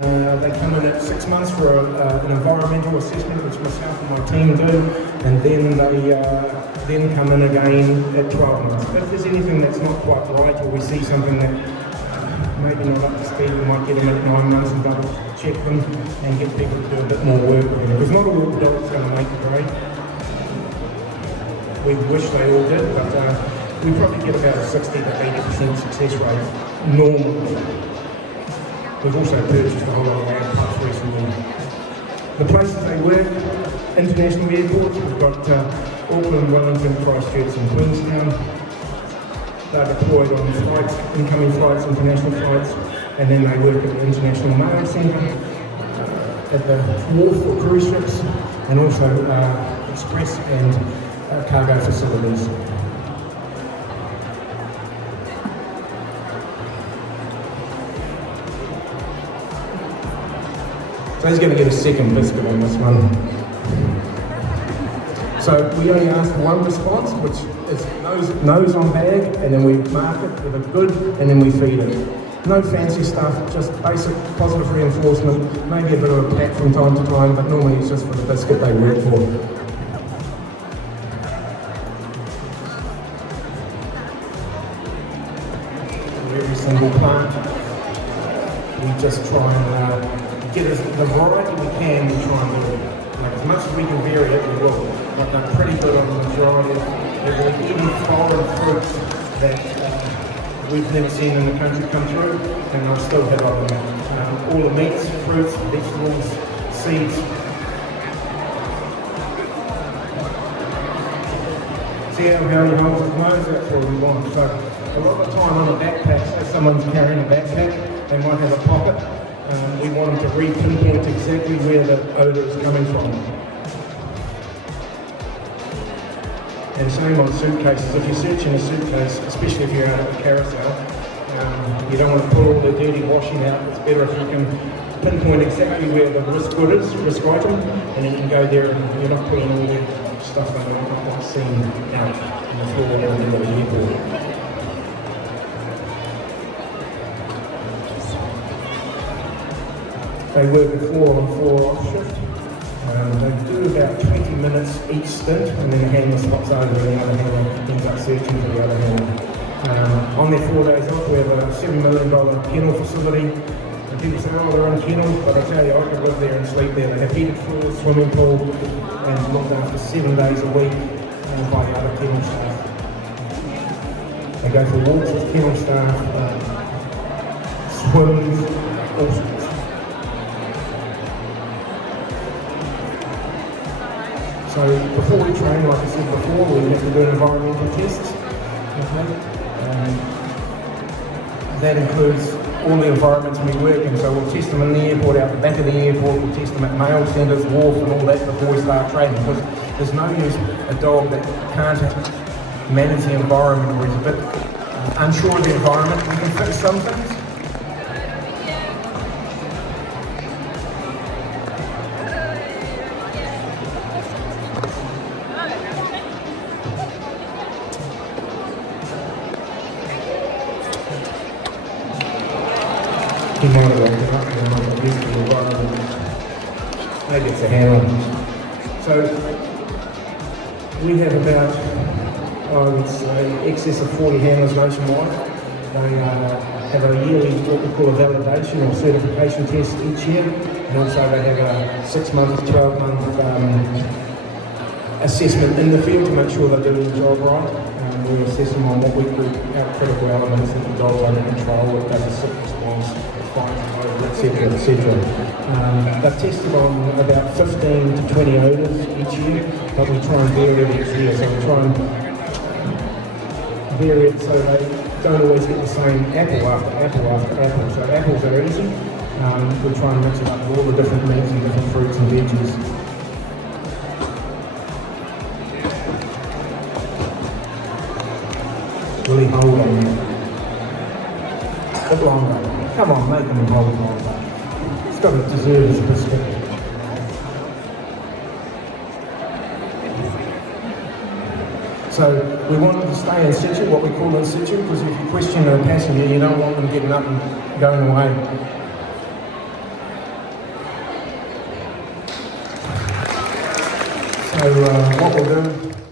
They come in at 6 months for an environmental assessment, which myself and my team do, and then they then come in again at 12 months. If there's anything that's not quite right, or we see something that maybe not up to speed, we might get them at 9 months and double check them and get people to do a bit more work with them. Because not all dogs are going to make the grade. We wish they all did, but we probably get about a 60 to 80% success rate normally. We've also purchased a whole lot of land pups recently. The places they work, international airports, we've got Auckland, Wellington, Christchurch and Queenstown. They're deployed on flights, incoming flights, international flights, and then they work at the International Mail Centre, at the wharf for cruise ships, and also express and cargo facilities. So he's going to get a second biscuit on this one. So we only ask for one response, which is nose on bag, and then we mark it with a good, and then we feed it. No fancy stuff, just basic positive reinforcement, maybe a bit of a pat from time to time, but normally it's just for the biscuit they work for. Every single plant, we just try and get the variety we can, we try and do it. Like as much as we can vary it, we will. But they're pretty good on the majority of even foreign fruits that we've never seen in the country come through, and I'll still have on them. All the meats, fruits, vegetables, seeds. See how he holds his nose? That's what we want. So a lot of the time on a backpack, say someone's carrying a backpack, they might have a pocket. We want them to re-pinpoint exactly where the odour is coming from. And same on suitcases. If you're searching a suitcase, especially if you're out at a carousel, you don't want to pull all the dirty washing out. It's better if you can pinpoint exactly where the risk good is, risk item, and then you can go there and you're not putting all the stuff that you're not seeing out on the floor or in the airport. They work a 4-on-4 off shift. They do about 20 minutes each stint, and then the handler swaps over and the other handler ends up searching for the other handler. On their 4 days off, we have a $7 million kennel facility. And people say, oh, they're in kennels, but I tell you, I could live there and sleep there. They have heated floors, swimming pool, and looked after 7 days a week by the other kennel staff. They go for walks with kennel staff, swims, all sorts. So before we train, like I said before, we have to do an environmental test. Okay? That includes all the environments we work in. So we'll test them in the airport, out the back of the airport, we'll test them at mail centres, wharf and all that before we start training. Because there's no use a dog that can't manage the environment or is a bit unsure of the environment. We can fix some things. He might have woken up and might have used the environment. Maybe it's a handler. So we have about, I would say, excess of 40 handlers nationwide. They have a yearly, what we call a validation or certification test each year, and also they have a 6-month to 12-month assessment in the field to make sure they're doing the job right. We assess them on what we call our critical elements, that the dog's under control, it does a sick response, etc., etc. They're tested on about 15 to 20 odours each year, but we try and vary it each year. So we try and vary it so they don't always get the same apple after apple after apple. So apples are easy. We try and mix it up with all the different meats and different fruits and veggies. Really hold on. A bit longer. Come on, make them hold longer. It's got to deserve his biscuit. So we want them to stay in situ, what we call in situ, because if you question a passenger, you don't want them getting up and going away. what we'll do